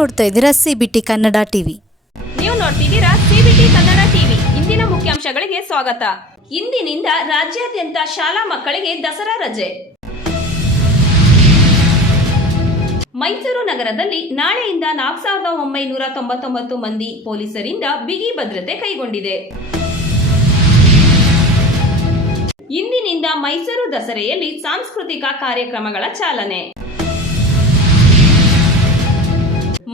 ನೋಡ್ತಾ ಇದ್ದೀರಾ CBT Kannada TV. ನೀವು ನೋಡ್ತಿದ್ದೀರಾ ಸಿಬಿಟಿ ಕನ್ನಡ ಟಿವಿ. ಇಂದಿನ ಮುಖ್ಯಾಂಶಗಳಿಗೆ ಸ್ವಾಗತ. ಇಂದಿನಿಂದ ರಾಜ್ಯಾದ್ಯಂತ ಶಾಲಾ ಮಕ್ಕಳಿಗೆ ದಸರಾ ರಜೆ. ಮೈಸೂರು ನಗರದಲ್ಲಿ ನಾಳೆಯಿಂದ 4999 ಮಂದಿ ಪೊಲೀಸರಿಂದ ಬಿಗಿ ಭದ್ರತೆ ಕೈಗೊಂಡಿದೆ. ಇಂದಿನಿಂದ ಮೈಸೂರು ದಸರೆಯಲ್ಲಿ ಸಾಂಸ್ಕೃತಿಕ ಕಾರ್ಯಕ್ರಮಗಳ ಚಾಲನೆ.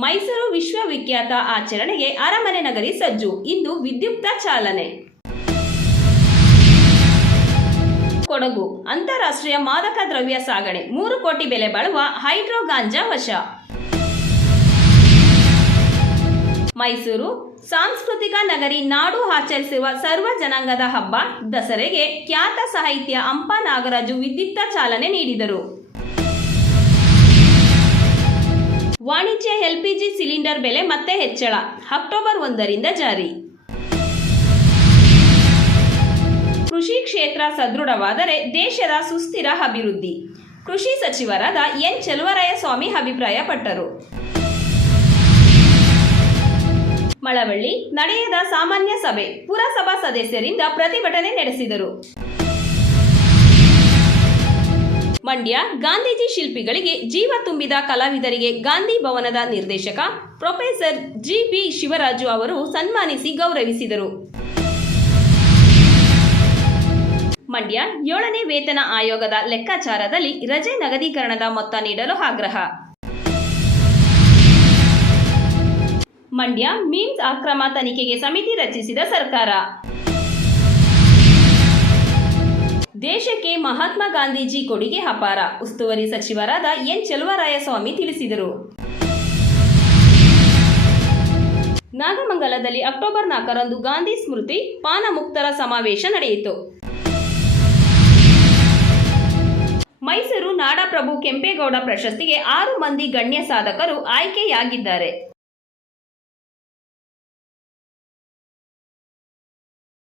ಮೈಸೂರು ವಿಶ್ವವಿಖ್ಯಾತ ಆಚರಣೆಗೆ ಅರಮನೆ ನಗರಿ ಸಜ್ಜು. ಇಂದು ವಿದ್ಯುಕ್ತ ಚಾಲನೆ. ಕೊಡಗು ಅಂತಾರಾಷ್ಟ್ರೀಯ ಮಾದಕ ದ್ರವ್ಯ ಸಾಗಣೆ 3 ಕೋಟಿ ಬೆಲೆ ಬಾಳುವ ಹೈಡ್ರೋ ಗಾಂಜಾ ವಶ. ಮೈಸೂರು ಸಾಂಸ್ಕೃತಿಕ ನಗರಿ ನಾಡು ಆಚರಿಸುವ ಸರ್ವ ಜನಾಂಗದ ಹಬ್ಬ ದಸರೆಗೆ ಖ್ಯಾತ ಸಾಹಿತ್ಯ ಹಂಪ ನಾಗರಾಜು ವಿದ್ಯುಕ್ತ ಚಾಲನೆ ನೀಡಿದರು. ವಾಣಿಜ್ಯ ಎಲ್ಪಿಜಿ ಸಿಲಿಂಡರ್ ಬೆಲೆ ಮತ್ತೆ ಹೆಚ್ಚಳ. ಅಕ್ಟೋಬರ್ 1ರಿಂದ ಜಾರಿ. ಕೃಷಿ ಕ್ಷೇತ್ರ ಸದೃಢವಾದರೆ ದೇಶದ ಸುಸ್ಥಿರ ಅಭಿವೃದ್ಧಿ. ಕೃಷಿ ಸಚಿವರಾದ ಎನ್ ಚೆಲುವರಾಯಸ್ವಾಮಿ ಅಭಿಪ್ರಾಯಪಟ್ಟರು. ಮಳವಳ್ಳಿ ನಡೆಯದ ಸಾಮಾನ್ಯ ಸಭೆ. ಪುರಸಭಾ ಸದಸ್ಯರಿಂದ ಪ್ರತಿಭಟನೆ ನಡೆಸಿದರು. ಮಂಡ್ಯ ಗಾಂಧೀಜಿ ಶಿಲ್ಪಿಗಳಿಗೆ ಜೀವ ತುಂಬಿದ ಕಲಾವಿದರಿಗೆ ಗಾಂಧಿ ಭವನದ ನಿರ್ದೇಶಕ ಪ್ರೊಫೆಸರ್ ಜಿ.ಬಿ. ಶಿವರಾಜು ಅವರು ಸನ್ಮಾನಿಸಿ ಗೌರವಿಸಿದರು. ಮಂಡ್ಯ 7ನೇ ವೇತನ ಆಯೋಗದ ಲೆಕ್ಕಾಚಾರದಲ್ಲಿ ರಜೆ ನಗದೀಕರಣದ ಮೊತ್ತ ನೀಡಲು ಆಗ್ರಹ. ಮಂಡ್ಯ ಮೀಮ್ಸ್ ಅಕ್ರಮ ತನಿಖೆಗೆ ಸಮಿತಿ ರಚಿಸಿದ ಸರ್ಕಾರ. ದೇಶಕ್ಕೆ ಮಹಾತ್ಮ ಗಾಂಧೀಜಿ ಕೊಡುಗೆ ಅಪಾರ. ಉಸ್ತುವಾರಿ ಸಚಿವರಾದ ಎನ್ ಚೆಲುವರಾಯಸ್ವಾಮಿ ತಿಳಿಸಿದರು. ನಾಗಮಂಗಲದಲ್ಲಿ ಅಕ್ಟೋಬರ್ 4ರಂದು ಗಾಂಧಿ ಸ್ಮೃತಿ ಪಾನ ಮುಕ್ತರ ಸಮಾವೇಶ ನಡೆಯಿತು. ಮೈಸೂರು ನಾಡಪ್ರಭು ಕೆಂಪೇಗೌಡ ಪ್ರಶಸ್ತಿಗೆ 6 ಮಂದಿ ಗಣ್ಯ ಸಾಧಕರು ಆಯ್ಕೆಯಾಗಿದ್ದಾರೆ.